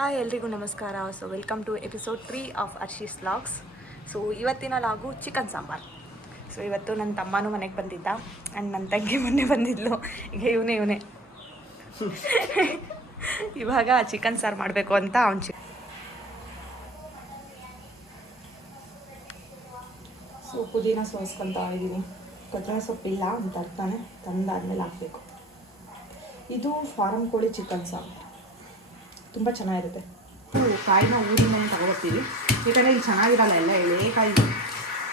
Hi ಎಲ್ರಿಗೂ ನಮಸ್ಕಾರ. So welcome to episode 3 of Arshi's vlogs. So ಇವತ್ತಿನ ಲಾಗು ಚಿಕನ್ ಸಾಂಬಾರು. ಸೊ ಇವತ್ತು ನನ್ನ ತಮ್ಮನೂ ಮನೆಗೆ ಬಂದಿದ್ದ ಆ್ಯಂಡ್ ನನ್ನ ತಂಗಿ ಮೊನ್ನೆ ಬಂದಿದ್ಲು. ಈಗ ಇವನೇ ಇವಾಗ ಚಿಕನ್ ಸಾರು ಮಾಡಬೇಕು ಅಂತ ಅವ್ನು ಸೊ ಪುದೀನ ಸೋಸ್ಕೊತಾ ಇದ್ದೀನಿ. ಕೊತ್ತಂಬರಿ ಸೊಪ್ಪಿಲ್ಲ ಅಂತ ತರ್ತಾನೆ, ತಂದಾದ್ಮೇಲೆ ಹಾಕಬೇಕು. ಇದು ಫಾರಮ್ ಕೋಳಿ ಚಿಕನ್ ಸಾರು ತುಂಬ ಚೆನ್ನಾಗಿರುತ್ತೆ. ಕಾಯಿನ ಊರಿಂದ ತಗೊಬರ್ತೀವಿ, ಯಾಕಂದರೆ ಇಲ್ಲಿ ಚೆನ್ನಾಗಿರಲ್ಲ, ಎಲ್ಲ ಎಳೆಕಾಯಿ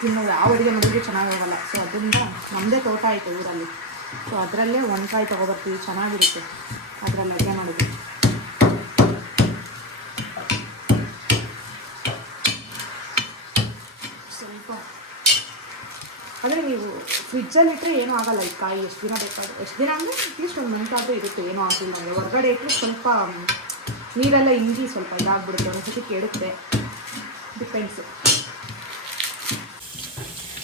ತಿನ್ನೋದು ಯಾವ ಅಡುಗೆ ನೋಡಿದ್ರೆ ಚೆನ್ನಾಗಿರಲ್ಲ. ಸೊ ಅದರಿಂದ ನಮ್ಮದೇ ತೋಟ ಐತೆ ಊರಲ್ಲಿ, ಸೊ ಅದರಲ್ಲೇ ಕಾಯಿ ತೊಗೊಬರ್ತೀವಿ, ಚೆನ್ನಾಗಿರುತ್ತೆ ಅದರಲ್ಲಿ ಅಡುಗೆ ಮಾಡೋದು. ಸ್ವಲ್ಪ ಅಂದರೆ ನೀವು ಫ್ರಿಜ್ಜಲ್ಲಿ ಇಟ್ಟರೆ ಏನೂ ಆಗೋಲ್ಲ. ಈ ಕಾಯಿ ಎಷ್ಟು ದಿನ ಬೇಕಾದ್ರೆ, ಎಷ್ಟು ದಿನ ಅಂದರೆ ಅಟ್ಲೀಸ್ಟ್ 1 ಮಂತ್ ಆದರೂ ಇರುತ್ತೆ, ಏನೂ ಆಗಿಲ್ಲ. ಅಂದರೆ ಹೊರಗಡೆ ಇಟ್ಟರೆ ಸ್ವಲ್ಪ ನೀರೆಲ್ಲ ಇಂಗಿ ಸ್ವಲ್ಪ ಇದಾಗ್ಬಿಡುತ್ತೆ, ಒಂದ್ಸತಿ ಕೆಡುತ್ತೆ, ಡಿಪೆಂಡ್ಸು.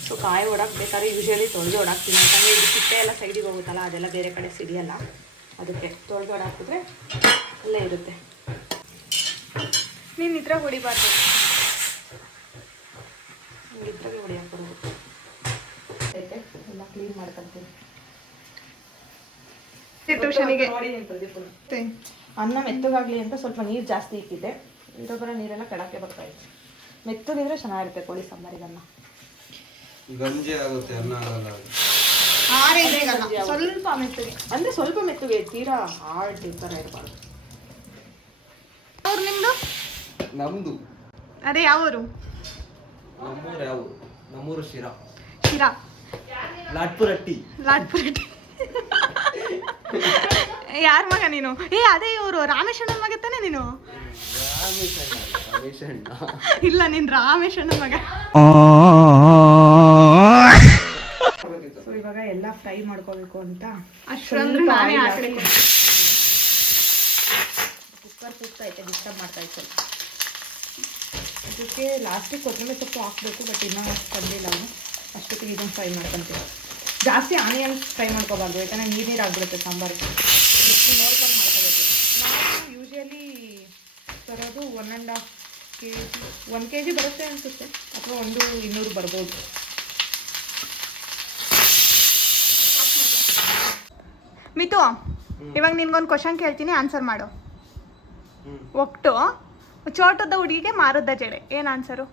ಸೊ ಕಾಯಿ ಬೇಕಾದ್ರೆ ಯೂಶ್ವಲಿ ತೊಳೆದು ಓಡಾಕ್ತೀನಿ, ಯಾಕಂದರೆ ಇದು ಸಿಪ್ಪೆ ಎಲ್ಲ ಸೈಡಿಗೆ ಹೋಗುತ್ತಲ್ಲ, ಅದೆಲ್ಲ ಬೇರೆ ಕಡೆ ಸಿಡಿಯಲ್ಲ. ಅದಕ್ಕೆ ತೊಳೆದು ಓಡಾಕಿದ್ರೆ ಅಲ್ಲೇ ಇರುತ್ತೆ. ನೀನು ಇದ್ರಾಗ ಹೊಡಿಬಾರ್ದು, ಇದ್ರಾಗೆ ಹೊಡಿಯೋಕೆ ಬರುತ್ತೆ. ಎಲ್ಲ ಕ್ಲೀನ್ ಮಾಡ್ಕೊತೀನಿ. ಟ್ಯೂಷನಿಗೆ ಅನ್ನ ಮೆತ್ತಗಾಗಲಿ ಅಂತ ಸ್ವಲ್ಪ ನೀರು ಜಾಸ್ತಿ ಇಟ್ಟಿದ್ದೆ, ಇರೋಬರ ನೀರೆಲ್ಲ ಕೆಳಕ್ಕೆ ಬರ್ತಾಯಿತ್ತು. ಮೆತ್ತಗಿದ್ರೆ ಚೆನ್ನಾಗಿರುತ್ತೆ ಕೋಳಿ ಸಾಂಬಾರಿಗನ್ನ. ಗಂಜಿ ಆಗುತ್ತೆ, ಅನ್ನ ಆಗಲ್ಲ. ಸ್ವಲ್ಪ ಮೆತ್ತಗೆ ಅಂದರೆ ಸ್ವಲ್ಪ ಮೆತ್ತಗೆ, ತೀರಾ ಹಾರ್ಡ್ ಈ ಥರ ಇರಬಾರ್ದು. ಅವ್ರು ನಿಮ್ಮದು? ನಮ್ಮದು ಅದೇ ಯಾವೂರು? ನಮ್ಮೂರು ಯಾವ? ನಮ್ಮೂರು ಶಿರಾ. ಶಿರಾ, ಲಾಟ್ಪುರಟ್ಟಿ. ಯಾರ ಮಗ ನೀನು? ಅದೇ ಇವರು ರಾಮೇಶಣ್ಣನ ಮಗ ತಾನೆ ನೀನು? ಇಲ್ಲ, ನೀನು ರಾಮೇಶಣ್ಣನ ಮಗ. ಸೊ ಇವಾಗ ಎಲ್ಲ ಫ್ರೈ ಮಾಡ್ಕೋಬೇಕು ಅಂತ ಕುಕ್ಕರ್ ಕೂಗ್ತೈತೆ, ಡಿಸ್ಟರ್ಬ್ ಮಾಡ್ತಾಯಿತ್ತು. ಅದಕ್ಕೆ ಲಾಸ್ಟಿಗೆ ಕೊತ್ತಂಬರಿ ಸೊಪ್ಪು ಹಾಕಬೇಕು, ಬಟ್ ಇನ್ನೂ ತಂದಿಲ್ಲ ಅವನು. ಅಷ್ಟೊತ್ತಿಗೆ ಇದನ್ನು ಫ್ರೈ ಮಾಡ್ಕೊತೀವಿ. ಜಾಸ್ತಿ ಆನಿಯನ್ ಫ್ರೈ ಮಾಡ್ಕೋಬಾರ್ದು, ಯಾಕಂದರೆ ನೀರು ಆಗಿಬಿಡುತ್ತೆ ಸಾಂಬಾರು. ನೋಡ್ಕೊಂಡು ಮಾಡ್ಕೋಬೇಕು. ನಾವು ಯೂಶ್ವಲಿ ತರೋದು 1.5 kg, 1 kg ಬರುತ್ತೆ ಅನಿಸುತ್ತೆ, ಅಥವಾ 100-200 ಬರ್ಬೋದು. ಮಿತು, ಇವಾಗ ನಿನ್ಗೊಂದು ಕ್ವಶನ್ ಕೇಳ್ತೀನಿ, ಆನ್ಸರ್ ಮಾಡು. ಒಟ್ಟು ಚೋಟದ ಹುಡುಗಿಗೆ ಮಾರುದ್ದ ಜಡೆ, ಏನು ಆನ್ಸರು?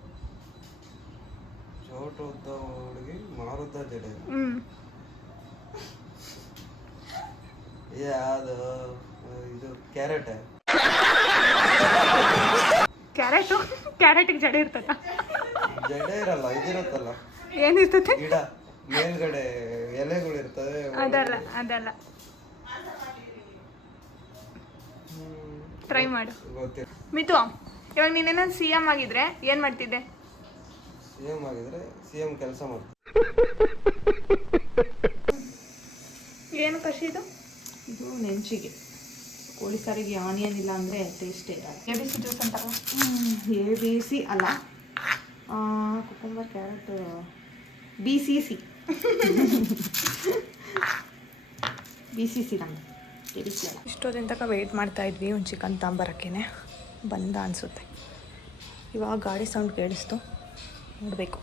ಚೋಟದ ಹುಡುಗಿ ಮಾರುದ್ದ ಜಡೆ. ಯಾವುದು ಇದು? ಕ್ಯಾರೆಟ್ಗೆ ಜಡೆ ಇರ್ತದ? ಜಡೆ ಇರಲ್ಲ, ಇದಿರುತ್ತಲ್ಲ. ಏನಿರ್ತದೆ? ಗಿಡ ಮೇಲ್ಗಡೆ ಎಲೆಗಳು ಇರ್ತವೆ. ಅದಲ್ಲ ಟ್ರೈ ಮಾಡು. ಗೊತ್ತಿಲ್ಲ. ಮಿತು, ಇವಾಗ ನೀನೇನೋ CM ಆಗಿದ್ರೆ ಏನು ಮಾಡ್ತಿದ್ದೆ? CM ಆಗಿದ್ರೆ CM ಕೆಲಸ ಮಾಡ್ತೀನಿ. ಏನು ಕಷಿ ಇದು? ಇದು ನೆಂಚಿಗೆ. ಕೋಳಿ ಸಾರಿಗೆ ಆನಿಯನ್ ಇಲ್ಲ ಅಂದರೆ ಟೇಸ್ಟೇ ಇರಲ್ಲ. ABC ಜ್ಯೂಸ್ ಅಂತಾರಲ್ಲ, ABC ಅಲ್ಲ, ಕುಕುಂಬರ್, ಕ್ಯಾರೆಟ್, BCC ನಮ್ಮದು, ABC ಅಲ್ಲ. ಇಷ್ಟೊತ್ತಿನ ತನಕ ವೆಯ್ಟ್ ಮಾಡ್ತಾಯಿದ್ವಿ ಒಂದು ಚಿಕನ್ ತಾಂಬರಕ್ಕೇ, ಬಂದ ಅನಿಸುತ್ತೆ. ಇವಾಗ ಗಾಡಿ ಸೌಂಡ್ ಕೇಳಿಸ್ತು, ನೋಡಬೇಕು.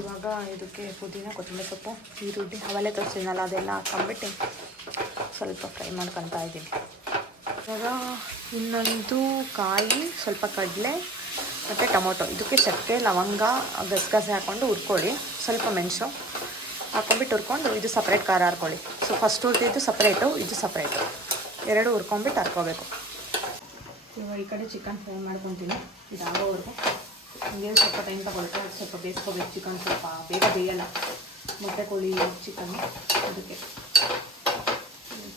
ಇವಾಗ ಇದಕ್ಕೆ ಪುದೀನ, ಕೊತ್ತಂಬರಿ ಸೊಪ್ಪು, ಈರುಳ್ಳಿ ಅವೆಲ್ಲ ತೋರಿಸಿದ್ನಲ್ಲ, ಅದೆಲ್ಲ ಹಾಕೊಂಬಿಟ್ಟು ಸ್ವಲ್ಪ ಫ್ರೈ ಮಾಡ್ಕೊತಾ ಇದ್ದೀನಿ. ಇವಾಗ ಇನ್ನೊಂದು ಕಾಯಿ, ಸ್ವಲ್ಪ ಕಡಲೆ ಮತ್ತು ಟೊಮೊಟೊ, ಇದಕ್ಕೆ ಚಕ್ಕೆ, ಲವಂಗ, ಗಸಗಸೆ ಹಾಕ್ಕೊಂಡು ಹುರ್ಕೊಳ್ಳಿ. ಸ್ವಲ್ಪ ಮೆಣಸು ಹಾಕ್ಕೊಂಬಿಟ್ಟು ಹುರ್ಕೊಂಡು ಇದು ಸಪ್ರೇಟ್ ಖಾರ ಹಾರ್ಕೊಳ್ಳಿ. ಸೊ ಫಸ್ಟ್ ಹುರಿದಿದ್ದು ಸಪ್ರೇಟು, ಇದು ಸಪ್ರೇಟು, ಎರಡು ಹುರ್ಕೊಂಬಿಟ್ಟು ಹರ್ಕೋಬೇಕು. ಇವಾಗ ಈ ಕಡೆ ಚಿಕನ್ ಫ್ರೈ ಮಾಡ್ಕೊತೀನಿ, ಇದಾಗೋವರೆಗೂ. ಹಂಗೆ ಸ್ವಲ್ಪ ಟೈಮ್ ತಗೊಳ್ತಾ, ಸ್ವಲ್ಪ ಬೇಯಿಸ್ಕೋಬೇಕು. ಚಿಕನ್ ಸ್ವಲ್ಪ ಬೇಗ ಬೇಯಲ್ಲ, ಮೊಟ್ಟೆ ಕೋಳಿ ಚಿಕನ್, ಅದಕ್ಕೆ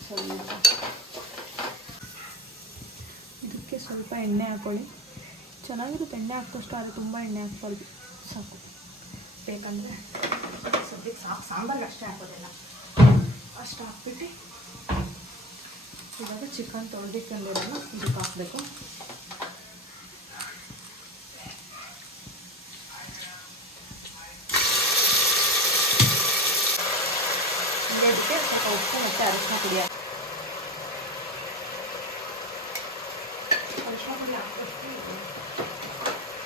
ಸ್ವಲ್ಪ ಇದಕ್ಕೆ ಸ್ವಲ್ಪ ಎಣ್ಣೆ ಹಾಕ್ಕೊಳ್ಳಿ. ಚೆನ್ನಾಗಿರುತ್ತೆ ಎಣ್ಣೆ ಹಾಕೋಷ್ಟು, ಆದರೆ ತುಂಬ ಎಣ್ಣೆ ಹಾಕ್ಬಾರ್ದು, ಸಾಕು. ಬೇಕಂದರೆ ಸದ್ಯಕ್ಕೆ ಸಾಂಬಾರಿಗೆ ಅಷ್ಟೇ ಹಾಕೋದಿಲ್ಲ, ಅಷ್ಟು ಹಾಕ್ಬಿಟ್ಟು ಇವಾಗ ಚಿಕನ್ ತೊಳೆದಿಟ್ಕೊಂಡಿರೋದು ಇದಕ್ಕೆ ಹಾಕಬೇಕು. ಅದಕ್ಕೆ ಸ್ವಲ್ಪ ಉಪ್ಪು ಮತ್ತು ಅರಿಶಿನ ಪುಡಿ ಪುಡಿ ಹಾಕಿದಷ್ಟು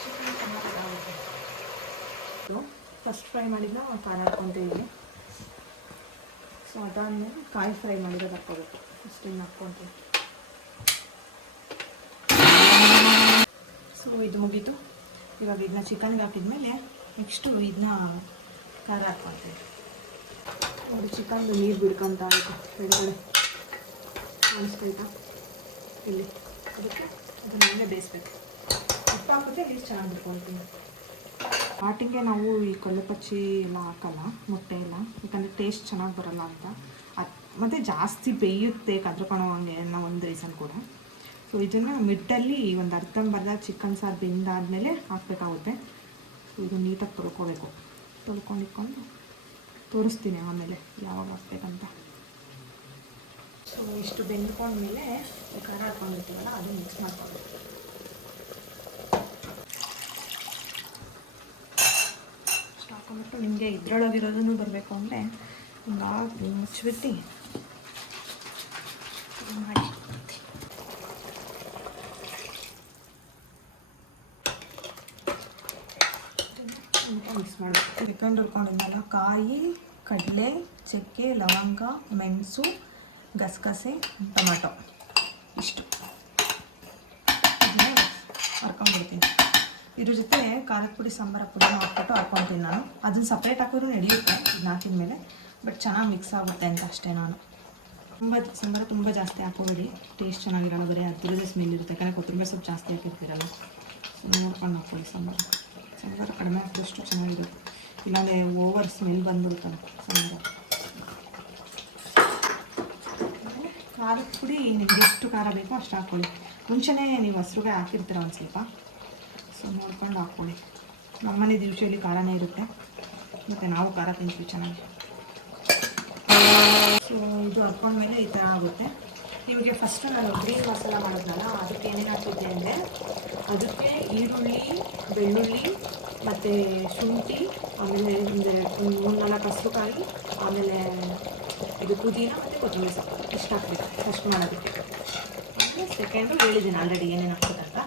ಚಿಕನ್ ಚೆನ್ನಾಗುತ್ತೆ. ಫಸ್ಟ್ ಫ್ರೈ ಮಾಡಿದ ಖಾರ ಹಾಕ್ಕೊತೀವಿ. ಸೊ ಅದಾದಮೇಲೆ ಕಾಯಿ ಫ್ರೈ ಮಾಡಿರೋದು ಹಾಕ್ಕೋಬೇಕು. ಅಷ್ಟೇನು ಹಾಕ್ಕೊತೀವಿ. ಸೊ ಇದು ಮುಗೀತು. ಇವಾಗ ಇದನ್ನ ಚಿಕನ್ಗೆ ಹಾಕಿದ್ಮೇಲೆ ನೆಕ್ಸ್ಟು ಇದನ್ನ ಖಾರ ಹಾಕ್ಕೊತೀವಿ. ನೋಡಿ ಚಿಕನ್ದು ನೀರು ಬಿಡ್ಕೊಂತ ಆಯಿತು ಕೆಳಗಡೆ ಕಾಣಿಸ್ತೈತಾ ಇಲ್ಲಿ. ಅದಕ್ಕೆ ಅದನ್ನೇ ಬೇಯಿಸ್ಬೇಕು. ಉಪ್ಪು ಹಾಕಿದ್ರೆ ನೀರು ಚೆನ್ನಾಗಿ ಬಿಡ್ಕೊಳ್ತೀವಿ. ಸ್ಟಾರ್ಟಿಂಗೆ ನಾವು ಈ ಕಲ್ಲುಪಚ್ಚಿ ಎಲ್ಲ ಹಾಕಲ್ಲ, ಮೊಟ್ಟೆ ಎಲ್ಲ, ಯಾಕಂದರೆ ಟೇಸ್ಟ್ ಚೆನ್ನಾಗಿ ಬರಲ್ಲ ಅಂತ. ಮತ್ತು ಜಾಸ್ತಿ ಬೇಯುತ್ತೆ ಕದ್ರಕೊಳ್ಳೋ ಹಂಗೆ ಅನ್ನೋ ಒಂದು ರೀಸನ್ ಕೂಡ. ಸೊ ಇದನ್ನು ಮಿಡ್ಡಲ್ಲಿ ಒಂದು ಅರ್ಧಂಬರ್ಧ ಚಿಕನ್ ಸಾರು ಬೆಂದಾದಮೇಲೆ ಹಾಕಬೇಕಾಗುತ್ತೆ. ಸೊ ಇದು ನೀಟಾಗಿ ತೊಳ್ಕೊಬೇಕು. ತೊಳ್ಕೊಂಡಿಟ್ಕೊಂಡು ತೋರಿಸ್ತೀನಿ ಆಮೇಲೆ ಯಾವಾಗ ಹಾಕ್ಬೇಕಂತ. ಸೊ ಇಷ್ಟು ಬೆಂದ್ಕೊಂಡ್ಮೇಲೆ ಖಾರ ಹಾಕ್ಕೊಂಡಿರ್ತೀವಲ್ಲ ಅದು ಮಿಕ್ಸ್ ಮಾಡ್ಕೊಬೇಕು. ಇಷ್ಟು ಹಾಕ್ಕೊಂಡ್ಬಿಟ್ಟು ನಿಮಗೆ ಇದ್ರೊಳಗಿರೋದನ್ನು ಬರಬೇಕು ಅಂದರೆ ಹಿಂಗಾಗಿ ಮುಚ್ಚಿಬಿಟ್ಟು ಮಾಡಿ ಮಿಕ್ಸ್ ಮಾಡಬೇಕು. ಚಿಕನ್ ಹುರ್ಕೊಂಡಿದ್ಮೇಲೆ ಕಾಯಿ, ಕಡಲೆ, ಚಕ್ಕೆ, ಲವಂಗ, ಮೆಣಸು, ಗಸಗಸೆ, ಟೊಮಾಟೊ ಇಷ್ಟು ಇದನ್ನೇ ಹರ್ಕೊಂಡ್ಬಿಡ್ತೀನಿ. ಇದ್ರ ಜೊತೆ ಖಾರದ ಪುಡಿ, ಸಾಂಬಾರ ಪುಡಿನ ಹಾಕ್ಬಿಟ್ಟು ಹಾಕ್ಕೊತೀನಿ ನಾನು. ಅದನ್ನು ಸಪ್ರೇಟ್ ಹಾಕಿದ್ರು ನಡೆಯುತ್ತೆ ಇದನ್ನ ಹಾಕಿದ ಮೇಲೆ, ಬಟ್ ಚೆನ್ನಾಗಿ ಮಿಕ್ಸ್ ಆಗುತ್ತೆ ಅಂತ ಅಷ್ಟೇ. ನಾನು ಸಾಂಬಾರು ತುಂಬ ಜಾಸ್ತಿ ಹಾಕೋಬೇಡಿ, ಟೇಸ್ಟ್ ಚೆನ್ನಾಗಿರಲ್ಲ, ಬರೀ ಅದ್ರದ್ದೇ ಸ್ಮೆಲ್ ಇರುತ್ತೆ. ಯಾಕಂದರೆ ಕೊತ್ತಂಬರಿ ಸೊಪ್ಪು ಜಾಸ್ತಿ ಹಾಕಿರ್ತೀರಲ್ಲ, ನೋಡ್ಕೊಂಡು ಹಾಕ್ಕೊಳ್ಳಿ. ಸಾಂಬಾರು ಕಡಿಮೆ ಹಾಕಿದಷ್ಟು ಚೆನ್ನಾಗಿರುತ್ತೆ, ಇಲ್ಲಾಂದರೆ ಓವರ್ ಸ್ಮೆಲ್ ಬಂದ್ಬಿಡ್ತಾರೆ ಸಾಂಬಾರು. ಖಾರದ ಪುಡಿ ನಿಮ್ಗೆ ಎಷ್ಟು ಖಾರ ಬೇಕೋ ಅಷ್ಟು ಹಾಕ್ಕೊಳ್ಳಿ. ಮುಂಚೆನೇ ನೀವು ಹಸ್ರುಗಾಯಿ ಹಾಕಿರ್ತೀರ ಒಂದು ಸ್ವಲ್ಪ, ಸೊ ನೋಡ್ಕೊಂಡು ಹಾಕ್ಕೊಳ್ಳಿ. ನಮ್ಮನೇದು ಯೂಶ್ವಲಿ ಖಾರನೇ ಇರುತ್ತೆ, ಮತ್ತು ನಾವು ಖಾರ ತಿಂತೀವಿ ಚೆನ್ನಾಗಿ. ಸೊ ಇದು ಹಾಕ್ಕೊಂಡ್ಮೇಲೆ ಈ ಥರ ಆಗುತ್ತೆ. ನಿಮಗೆ ಫಸ್ಟು ನಾನು ಗ್ರೀನ್ ಮಸಾಲ ಮಾಡಿದ್ನಲ್ಲ, ಅದಕ್ಕೆ ಏನೇನು ಹಾಕಿದ್ದೆ ಅಂದರೆ ಅದಕ್ಕೆ ಈರುಳ್ಳಿ, ಬೆಳ್ಳುಳ್ಳಿ ಮತ್ತು ಶುಂಠಿ, ಆಮೇಲೆ ಒಂದು 3-4 ಹಸಿರುಕಾಯಿ, ಆಮೇಲೆ ಇದು ಪುದೀನ ಮತ್ತು ಕೊತ್ತಂಬರಿ ಸೊಪ್ಪು ಇಷ್ಟು ಹಾಕಬೇಕು ಫಸ್ಟ್ ಮಾಡೋದಕ್ಕೆ. ಆಮೇಲೆ ಸೆಕೆಂಡು ಹೇಳಿದ್ದೀನಿ ಆಲ್ರೆಡಿ ಏನೇನು ಹಾಕ್ಬೇಕಂತ.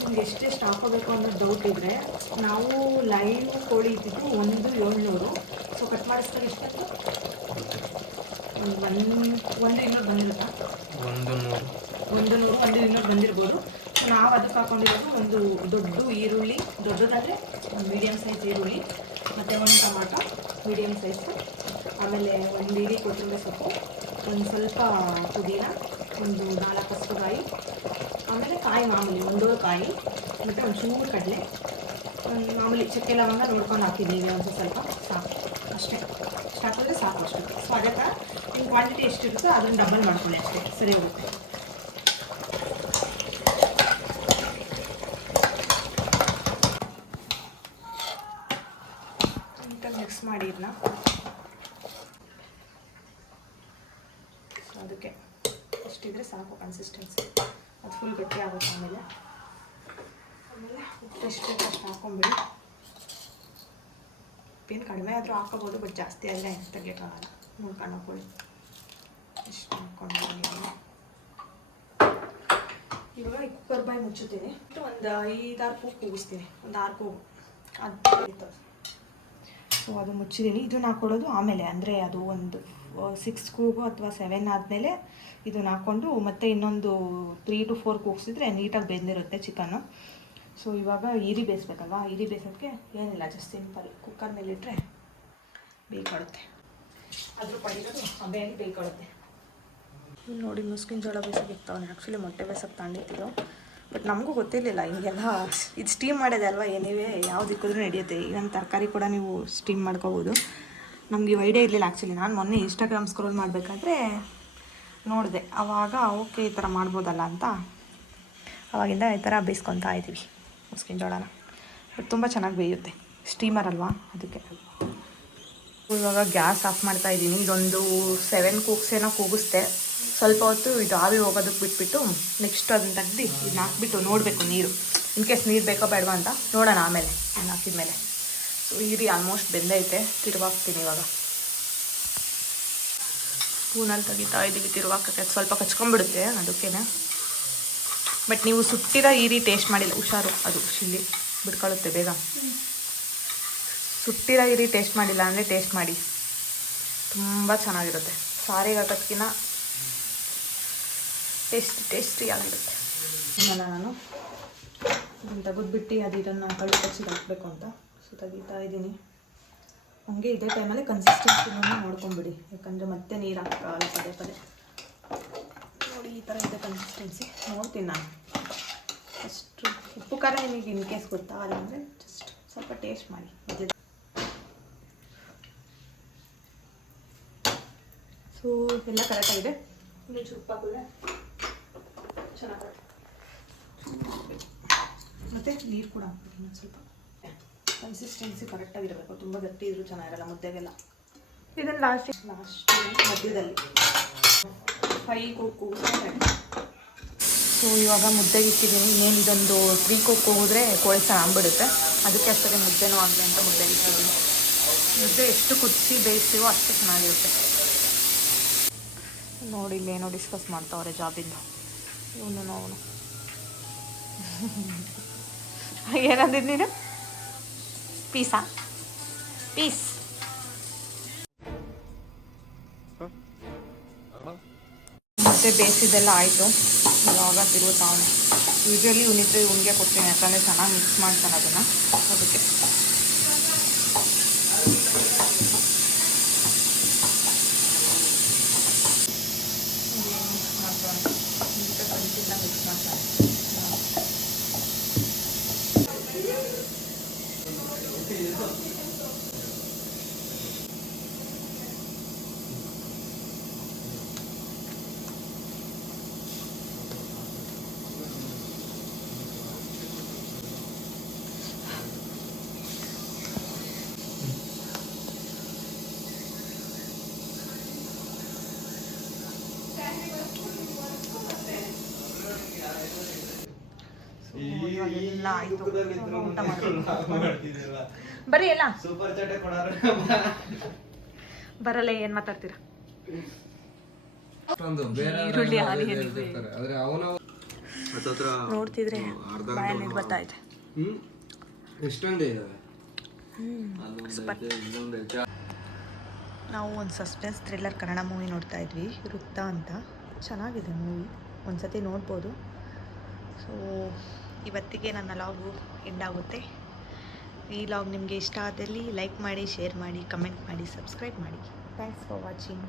ನಿಮ್ಗೆ ಎಷ್ಟೆಷ್ಟು ಹಾಕೋಬೇಕು ಅನ್ನೋದು ಡೌಟ್ ಇದ್ದರೆ, ನಾವು ಲೈವ್ ಕೋಳಿ ಇದ್ದಿದ್ದು 1,700. ಸೊ ಕಟ್ ಮಾಡಿಸ್ದಾಗ ಎಷ್ಟಾಯ್ತು? 1,200 ಬಂದಿರುತ್ತಾ? 1,200 ಬಂದಿರ್ಬೋದು. ಸೊ ನಾವು ಅದಕ್ಕೆ ಹಾಕ್ಕೊಂಡಿರೋದು ಒಂದು ದೊಡ್ಡ ಈರುಳ್ಳಿ, ದೊಡ್ಡದಾದರೆ ಒಂದು ಮೀಡಿಯಮ್ ಸೈಜ್ ಈರುಳ್ಳಿ, ಮತ್ತು ಒಂದು ಟೊಮಾಟೊ ಮೀಡಿಯಮ್ ಸೈಜು, ಆಮೇಲೆ ಒಂದು ಇಡೀ ಕೊತ್ತಂಬರಿ ಸೊಪ್ಪು, ಒಂದು ಸ್ವಲ್ಪ ಪುದೀನ, ಒಂದು 4 ಹಸಿರುಕಾಯಿ, ಆಮೇಲೆ ಕಾಯಿ ಮಾಮೂಲಿ 1 ಕಾಯಿ, ಮತ್ತು ಒಂದು ಚೂರು ಕಡಲೆ, ಒಂದು ಮಾಮೂಲಿ ಚಕ್ಕೆ ಲವಂಗ ನೋಡ್ಕೊಂಡು ಹಾಕಿದ್ದೀವಿ ಒಂದು ಸ್ವಲ್ಪ ಸಾಕು, ಅಷ್ಟೇ. ಇಷ್ಟು ಹಾಕಿದ್ರೆ ಸಾಕು ಅಷ್ಟು. ಸೊ ಅದೇ ಥರ ನಿಮ್ಮ ಕ್ವಾಂಟಿಟಿ ಎಷ್ಟಿರುತ್ತೋ ಅದನ್ನು ಡಬಲ್ ಮಾಡ್ಕೊಳ್ಳಿ, ಅಷ್ಟೇ ಸರಿ ಹೋಗುತ್ತೆ. ನೀಟಾಗಿ ಮಿಕ್ಸ್ ಮಾಡಿ ಇದನ್ನ. ಸೊ ಅದಕ್ಕೆ ಎಷ್ಟಿದ್ರೆ ಸಾಕು ಕನ್ಸಿಸ್ಟೆನ್ಸಿ, ಅದು ಫುಲ್ ಗಟ್ಟಿ ಆಗುತ್ತೆ. ಆಮೇಲೆ ಉಪ್ಪು ಎಷ್ಟು ಅಷ್ಟು ಹಾಕ್ಕೊಂಬಿಡಿ. ಉಪ್ಪೇನು ಕಡಿಮೆ ಆದರೂ ಹಾಕೋಬೋದು, ಬಟ್ ಜಾಸ್ತಿ ಆದರೆ ತೆಗಿಯೋಕ್ಕಾಗಲ್ಲ, ನೋಡ್ಕೊಂಡು ಹಾಕ್ಕೊಳ್ಳಿ. ಇಷ್ಟು ಹಾಕ್ಕೊಂಡು ಇವಾಗ ಈ ಕುಕ್ಕರ್ ಬಾಯಿ ಮುಚ್ಚುತ್ತೀನಿ. ಒಂದು 5-6 ಕೂಗು ಕೂಗಿಸ್ತೀನಿ, ಒಂದು 6 ಕೂಗು ಅದು. ಸೊ ಅದು ಮುಚ್ಚಿದ್ದೀನಿ. ಇದನ್ನು ಹಾಕ್ಕೊಳ್ಳೋದು ಆಮೇಲೆ, ಅಂದರೆ ಅದು ಒಂದು 6 ಕೂಗು ಅಥವಾ 7 ಆದಮೇಲೆ ಇದನ್ನು ಹಾಕ್ಕೊಂಡು ಮತ್ತೆ ಇನ್ನೊಂದು 3 to 4 ಕೂಗಿಸಿದ್ರೆ ನೀಟಾಗಿ ಬೆಂದಿರುತ್ತೆ ಚಿಕನ್ನು. ಸೊ ಇವಾಗ ಈರಿ ಬೇಯಿಸ್ಬೇಕಲ್ವ, ಈರಿ ಬೇಯಿಸೋದಕ್ಕೆ ಏನಿಲ್ಲ, ಜಸ್ಟ್ ಸಿಂಪಲ್ ಕುಕ್ಕರ್ ಮೇಲಿಟ್ಟರೆ ಬೇಯ್ಕೊಳುತ್ತೆ. ಅದ್ರ ಪಡಿರೋದು ಹಬೆಯಾಗಿ ಬೇಯ್ಕೊಳುತ್ತೆ. ನೋಡಿ ಮುಸ್ಕಿನ ಜೋಳ ಬೇಯಿಸೋಕ್ಕಿರ್ತಾವೆ. ಆ್ಯಕ್ಚುಲಿ ಮೊಟ್ಟೆ ಬೇಯಿಸೋಕ್ಕೆ ತಂಡಿತ್ತಿದ್ದು, ಬಟ್ ನಮಗೂ ಗೊತ್ತಿರಲಿಲ್ಲ ಹಿಂಗೆಲ್ಲ. ಇದು ಸ್ಟೀಮ್ ಮಾಡೋದೆ ಅಲ್ವಾ, ಏನಿವೆ ಯಾವ್ದು ಇಕ್ಕಿದ್ರೂ ನಡೆಯುತ್ತೆ. ಈಗ ತರಕಾರಿ ಕೂಡ ನೀವು ಸ್ಟೀಮ್ ಮಾಡ್ಕೋಬೋದು. ನಮಗೆ ಐಡಿಯಾ ಇರಲಿಲ್ಲ ಆ್ಯಕ್ಚುಲಿ. ನಾನು ಮೊನ್ನೆ ಇನ್ಸ್ಟಾಗ್ರಾಮ್ ಸ್ಕ್ರೋಲ್ ಮಾಡಬೇಕಾದ್ರೆ ನೋಡಿದೆ, ಆವಾಗ ಓಕೆ ಈ ಥರ ಮಾಡ್ಬೋದಲ್ಲ ಅಂತ ಆವಾಗಿಂದ ಈ ಥರ ಬೇಯಿಸ್ಕೊತಾ ಇದ್ದೀವಿ ಮುಸ್ಕಿನ ಜೋಳನ. ಬಟ್ ತುಂಬ ಚೆನ್ನಾಗಿ ಬೇಯುತ್ತೆ, ಸ್ಟೀಮರ್ ಅಲ್ವಾ ಅದಕ್ಕೆ. ಇವಾಗ ಗ್ಯಾಸ್ ಆಫ್ ಮಾಡ್ತಾ ಇದ್ದೀನಿ. ಇದೊಂದು 7 ಕೂಗ್ಸ್ ಏನೋ ಕೂಗಿಸ್ದೆ. ಸ್ವಲ್ಪ ಹೊತ್ತು ಇದು ಆವಿ ಹೋಗೋದಕ್ಕೆ ಬಿಟ್ಬಿಟ್ಟು ನೆಕ್ಸ್ಟ್ ಅದನ್ನು ತೆಗ್ದು ಇದನ್ನ ಹಾಕ್ಬಿಟ್ಟು ನೋಡಬೇಕು ನೀರು, ಇನ್ ಕೇಸ್ ನೀರು ಬೇಕೋ ಬೇಡವಾ ಅಂತ ನೋಡೋಣ ಆಮೇಲೆ. ಇದನ್ನ ಹಾಕಿದ್ಮೇಲೆ ಸೊ ಈರಿ ಆಲ್ಮೋಸ್ಟ್ ಬೆಂದೈತೆ. ತಿರುವಾಕ್ತೀನಿ ಇವಾಗ. ಸ್ಪೂನಲ್ಲಿ ತೆಗಿತಾ ಇದ್ದೀವಿ ತಿರುವಾಕಕ್ಕೆ, ಸ್ವಲ್ಪ ಕಚ್ಕೊಂಡ್ಬಿಡುತ್ತೆ ಅದಕ್ಕೇನೆ. ಬಟ್ ನೀವು ಸುಟ್ಟಿರೋ ಈರಿ ಟೇಸ್ಟ್ ಮಾಡಿಲ್ಲ, ಹುಷಾರು, ಅದು ಚಿಲ್ಲಿ ಬಿಡ್ಕೊಳ್ಳುತ್ತೆ ಬೇಗ. ಸುಟ್ಟಿರೋ ಈರಿ ಟೇಸ್ಟ್ ಮಾಡಿಲ್ಲ ಅಂದರೆ ಟೇಸ್ಟ್ ಮಾಡಿ, ತುಂಬ ಚೆನ್ನಾಗಿರುತ್ತೆ. ಸಾರಿಗೆ ಹಾಕೋದ್ಕಿಂತ ಟೇಸ್ಟಿ ಆಗಿರುತ್ತೆ. ಆಮೇಲೆ ನಾನು ಇದನ್ನು ತೆಗೆದ್ಬಿಟ್ಟು ಅದು ಇದನ್ನು ಕಳು ಕಚ್ಚಿ ಹಾಕಬೇಕು ಅಂತ ಸೊ ತೆಗಿತಾ ಇದ್ದೀನಿ. ಹಂಗೆ ಇದೇ ಟೈಮಲ್ಲಿ ಕನ್ಸಿಸ್ಟೆನ್ಸಿನ ನೋಡ್ಕೊಂಬಿಡಿ, ಯಾಕಂದರೆ ಮತ್ತೆ ನೀರು ಹಾಕಲ್ಲ ಪದೇ ಪದೇ. ನೋಡಿ ಈ ಥರ ಇದೆ ಕನ್ಸಿಸ್ಟೆನ್ಸಿ. ನೋಡ್ತೀನಿ ನಾನು ಅಷ್ಟು ಉಪ್ಪು ಖಾರ ನಿಮಗೆ ಇನ್ ಕೇಸ್ ಗೊತ್ತಾಗಲ್ಲ ಅಂದರೆ ಜಸ್ಟ್ ಸ್ವಲ್ಪ ಟೇಸ್ಟ್ ಮಾಡಿ. ಸೊ ಎಲ್ಲ ಕರೆಕ್ಟಾಗಿದೆ. ಇನ್ನು ಚುಪ್ಪಾಗಲೇ ಚೆನ್ನಾಗುತ್ತೆ. ಮತ್ತು ನೀರು ಕೂಡ ಹಾಕ್ಬೇಕು ಇನ್ನೊಂದು ಸ್ವಲ್ಪ. ಕನ್ಸಿಸ್ಟೆನ್ಸಿ ಕರೆಕ್ಟಾಗಿರಬೇಕು, ತುಂಬ ಗಟ್ಟಿ ಇದ್ರೂ ಚೆನ್ನಾಗಿರಲ್ಲ ಮುದ್ದೆಗೆಲ್ಲ. ಇದನ್ನು ಲಾಸ್ಟ್ ಮಧ್ಯದಲ್ಲಿ 5 ಕೂಗಿಸ್ಕೊಂಡೆ. ಸೊ ಇವಾಗ ಮುದ್ದೆಗೆ ಇಟ್ಟಿದ್ದೀನಿ. ಇನ್ನೇನು ಇದೊಂದು 3 ಕೂಗಿದ್ರೆ ಕೋಳಿ ಚೆನ್ನಾಗ್ಬಿಡುತ್ತೆ. ಅದಕ್ಕೆ ಅಷ್ಟೇ ಮುದ್ದೆನೂ ಆಗಲಿ ಅಂತ ಮುದ್ದೆಗೆ ಇಟ್ಟಿದ್ದೀನಿ. ಮುದ್ದೆ ಎಷ್ಟು ಕುದಿಸಿ ಬೇಯಿಸ್ತೀವೋ ಅಷ್ಟು ಚೆನ್ನಾಗಿರುತ್ತೆ. ನೋಡಿ ಇಲ್ಲೇನೋ ಡಿಸ್ಕಸ್ ಮಾಡ್ತಾವ್ರೆ ಜಾಬಿಂದ. ಇವನು ಅವನು ಏನಂದಿದ್ದು ನೀನು? ಪೀಸಾ? ಪೀಸ್. ಮತ್ತೆ ಬೇಯಿಸಿದೆಲ್ಲ ಆಯಿತು. ಇವಾಗ ತಿರುಗುತ್ತಾವನೆ. ಯೂಶ್ವಲಿ ಇವನಿದ್ರೆ ಇವನಿಗೆ ಕೊಡ್ತೀನಿ, ಯಾಕಂದರೆ ಚೆನ್ನಾಗಿ ಮಿಕ್ಸ್ ಮಾಡ್ತಾನೆ ಅದನ್ನು. ಅದಕ್ಕೆ ಮಿಕ್ಸ್ ಮಾಡ್ತಾನೆ, ಮಿಕ್ಸ್ ಮಾಡ್ತಾನೆ. ಎಲ್ಲ ಆಯಿತು. ಊಟ ಮಾಡ್ತೀವಿ ಬರೀ ಎಲ್ಲ ಸೂಪರ್ ಚಟೆ ಕೊಡಾರ ಬರಲ್ಲ. ಏನು ಮಾತಾಡ್ತೀರಾ? ನೋಡ್ತಿದ್ರೆ ಬಾಯಲ್ಲಿ ಬರ್ತಾಯಿದೆ. ಎಷ್ಟೊಂದೇ ಇದಾವೆ. ನಾವು ಒಂದು ಸಸ್ಪೆನ್ಸ್ ಥ್ರಿಲ್ಲರ್ ಕನ್ನಡ ಮೂವಿ ನೋಡ್ತಾ ಇದ್ವಿ, ವೃತ್ತ ಅಂತ. ಚೆನ್ನಾಗಿದೆ ಮೂವಿ, ಒಂದ್ಸತಿ ನೋಡ್ಬೋದು. ಸೊ ಇವತ್ತಿಗೆ ನನ್ನ ಲಾಗು ಎಂಡ್ ಆಗುತ್ತೆ. ಈ ಲಾಗ್ ನಿಮಗೆ ಇಷ್ಟ ಆದಲ್ಲಿ ಲೈಕ್ ಮಾಡಿ, ಶೇರ್ ಮಾಡಿ, ಕಮೆಂಟ್ ಮಾಡಿ, ಸಬ್ಸ್ಕ್ರೈಬ್ ಮಾಡಿ. Thanks for watching.